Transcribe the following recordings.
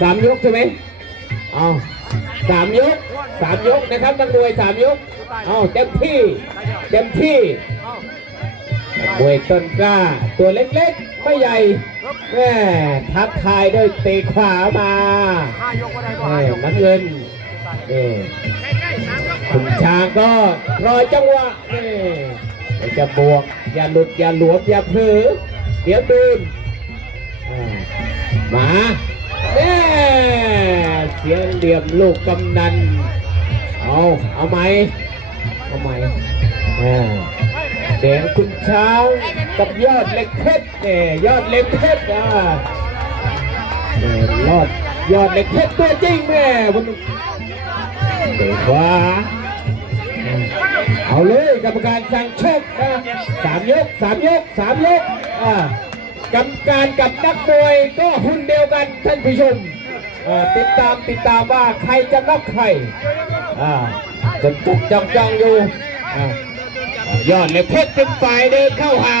สามยกใช่ไหมเอาสามยกสามยกนะครับนักมวยสามยกเอาเต็มที่เต็มที่นักมวยต้นกล้า ตัวเล็กๆ ไม่ใหญ่แม่ทักทายด้วยเตะขวามาห้ายกก็ได้ก็เอ้ห้ายยกน้ำเงินเอ้ขุนช้างก็รอจังหวะเอ้ยเดี๋ยวจะบวก อย่าหลุด อย่าหลวม อย่าเผลอเดี๋ยวดูนอ่ามา แน่เสียเหลี่ยมลูกกำนัน เอาเอาไหมเอาไหมอ่าแดงคุณช้างกับยอดเล็กเพชรเนี่ยยอดเล็กเพชรอ่าแม่ยอดยอดเล็กเพชรตัวจริงแม่บนเตะขวาเอาเลยกรรมการสั่งชกนะสามยกสามยกสามยกอ่า กรรมการกับนักมวยก็หุ่นเดียวกันท่านผู้ชมติดตามติดตามว่าใครจะน็อกใครจะจุกจังจังอยู่ยอดเล็กเพชรเป็นฝ่ายเดินเข้าหา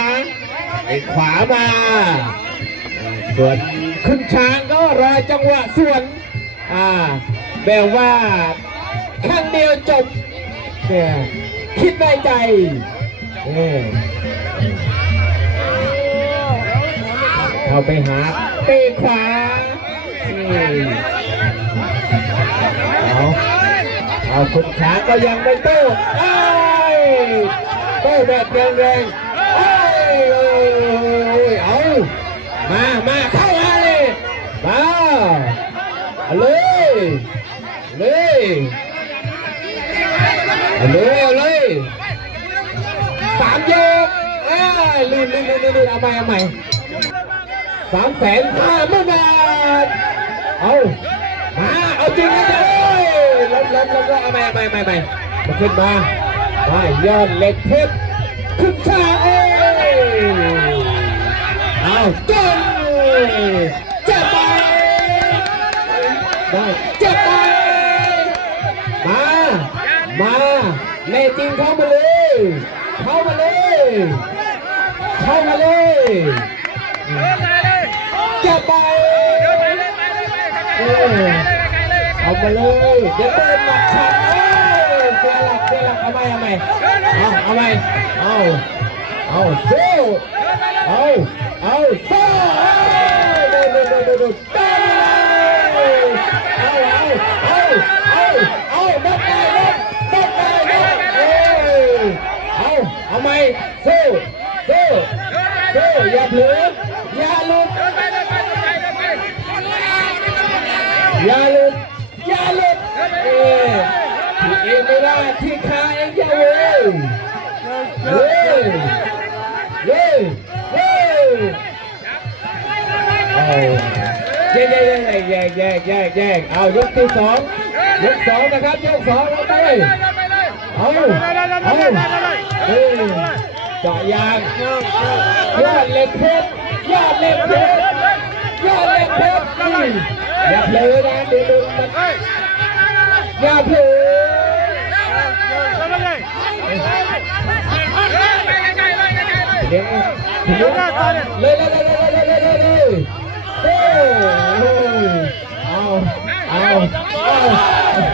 ไอ้ขวามา ส่วนขึ้นช้างก็รอจังหวะส่วนอ่าแบบว่าข้งเดียวจบคิดในใจเนี่ย เข้าไปหาเตะขวาเอาเอาคุณช้างก็ยังไม่โต้เอ้ยโต้แบบแรงๆเอ้ยโอ้ยเอามามาเข้ามาเลยมาเลยเลยเลยเอาเลยสามยกเอ้ยลื่นลื่นลื่นลื่นเอาใหม่เอาใหม่ สามแสนห้าหมื่นบาท เอามาเอาจริงนะเจ้ยลบลบลบลบเอาใหม่เอาใหม่เอาใหม่เอาใหม่มาขึ้นมามายอดเล็กเพชรขึ้นชาเอ้เอาจนเจ็บไปได้เจ็บไปมา มาแน่จริงเข้ามาเลยเข้ามาเลยเข้ามาเลยเจ็บไปเออเอามาเลยเดี๋ยวเปิดหมัดฉัดเอ้ยเสียหลักเสียหลักเอาไหมเอาไหมเอาเอาไหมเอาเอาสู้เอาเอาซ่าเดินเดินเดินเดินเดินเดินเอาเอาเอาเอาเอาดับไปดับดับไปดับเอ้ยเอาเอาไหมสู้สู้สู้อย่าเผลอ อย่าหลุดอย่าหลุดเอที่เอไม่ได้ที่ขาเองอย่าเว้ยเว้ยเย้เย้เอาแยกแยกแยกแยกแยกแยกเอายกที่สองยกสองนะครับยกสองเอาไปเอาเอาเฮ้ยเจาะยางยอดเล็กเพชรยอดเล็กเพชรยอดเล็กเพชร อย่าเผลอนะเดี๋ยวโดนมันอย่าเผลอเดี๋ยวเดี๋ยวเลยเลยเลยเลยเลยเลยเลยโอ้ยเอาเอา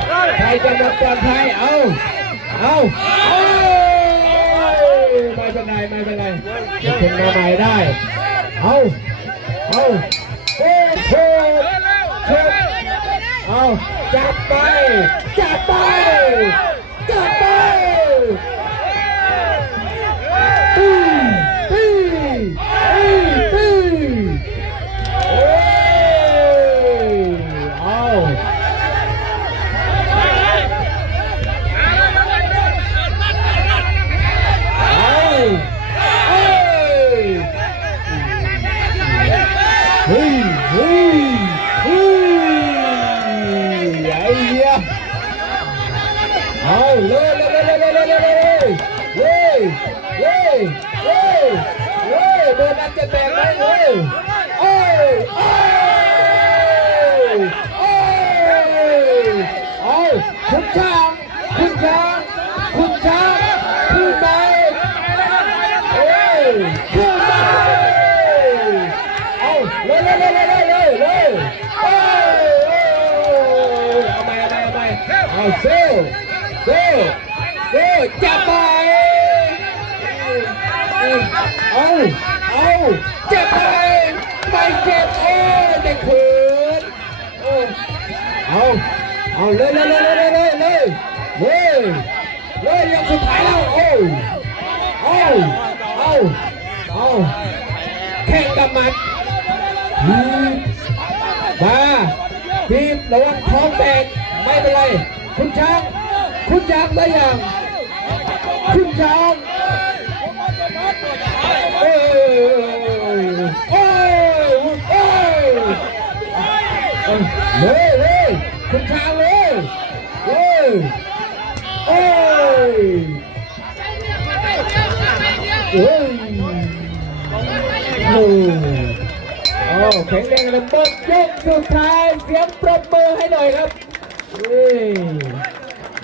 เอาใครจะมาก่อนใครเอาเอาเอาไม่เป็นไรไม่เป็นไรจะขึ้นมาใหม่ได้เอาเอาโอ้โห เอาจับไป จับไป จับไป เฮ้ยเฮ้ยเบนั้นจะแตกไหอ้ยเฮ้ยเฮ้ยเฮ้ยเอาคุณชาคุณชาคุณชางขึ้นไปเฮ้ยขึ้นไปเอาเลยเลยเลยเลยเลยเลยเอาไเอาไปเอาไปเอาเซลเซลเซลจับมา เอาเอาเจ็บไปไม่เจ็บเอ้ได้ขืนเอาเอาเลยเลยเลยเลยเลยเลยเลยเลยยังสุดท้ายแล้วโอ้เอาเอาเอาแข่งกับมัดมาทีมระวังท้องแตกไม่เป็นไร คุณช้าง คุณช้างได้ยังคุณช้าง เลยเลยคุณช้างเลยเลยโอ้ยเฮ้ยโอ้โอ้แข็งแรงเลยเปิดยกสุดท้ายเสียงปรบมือให้หน่อยครับเฮ้ย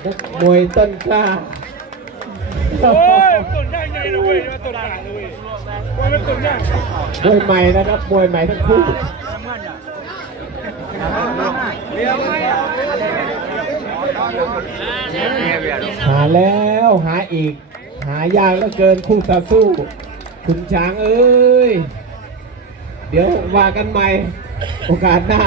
นักมวยต้นกล้าโอ้ยต้นยางใหญ่เลยเว้ยมาต้นยางเลยเว้ยว่ามันต้นย่างมวยใหม่นะครับมวยใหม่ทั้งคู่ หาแล้วหาอีก หายากเหลือเกินคู่ต่อสู้ คุณช้างเอ้ย เดี๋ยวว่ากันใหม่ โอกาสหน้า